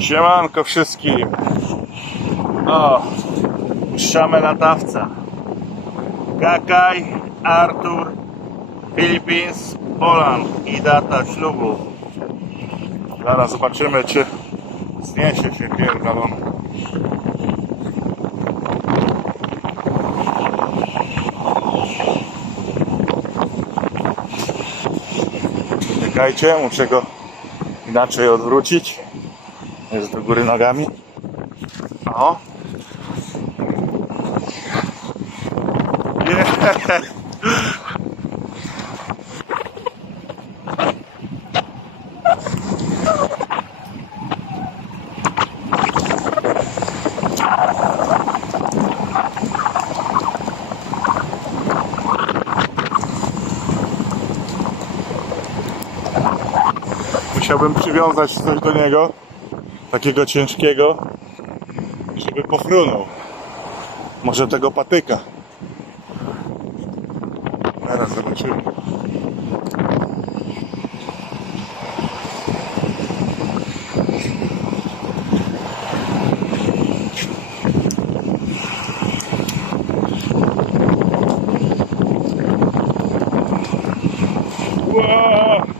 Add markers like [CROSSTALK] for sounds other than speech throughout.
Siemanko wszystkim. O, puszczamy latawca. Kakaj, Artur, Philippines, Poland i data ślubu. Zaraz zobaczymy, czy zniesie się pierdolony. Czekajcie, muszę go inaczej odwrócić. Jest do góry nogami. O. Nie. Musiałbym przywiązać coś do niego, takiego ciężkiego, żeby pofrunął. Może tego patyka. Teraz zobaczymy. Wow!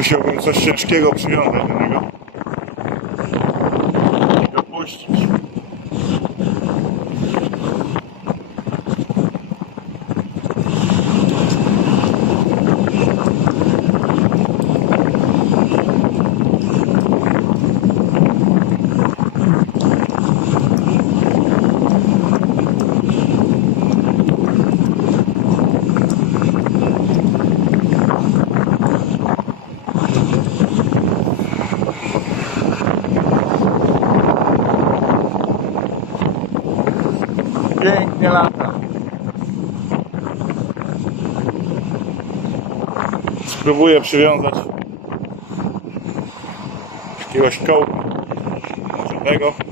Musiałbym coś ciężkiego przywiązać do niego. I go. Pięknie lata. Spróbuję przywiązać jakiegoś kołka. Tego.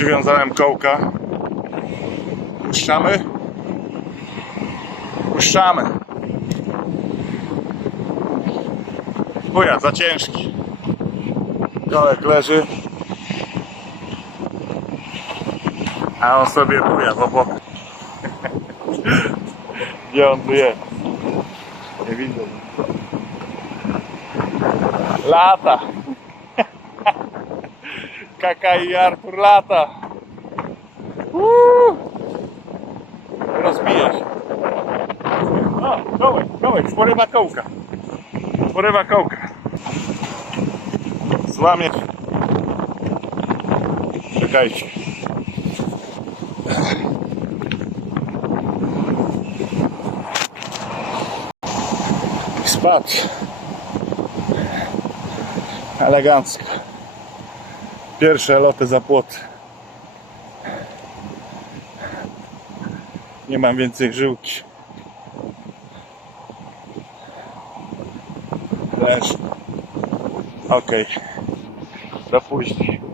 Przywiązałem kołka. Puszczamy. Puszczamy. Buja, za ciężki. Kołek leży. A on sobie buja w obok. [LAUGHS] Gdzie on tu jest? Nie widzę. Lata. Kaka i Artur lata. Uuu. Rozbija się. O, kołek, kołek, porywa kołka. Porywa kołka. Złamie. Czekajcie. Spadł. Elegancko. Pierwsze loty za płot. Nie mam więcej żyłki. Też. Okej. Do później.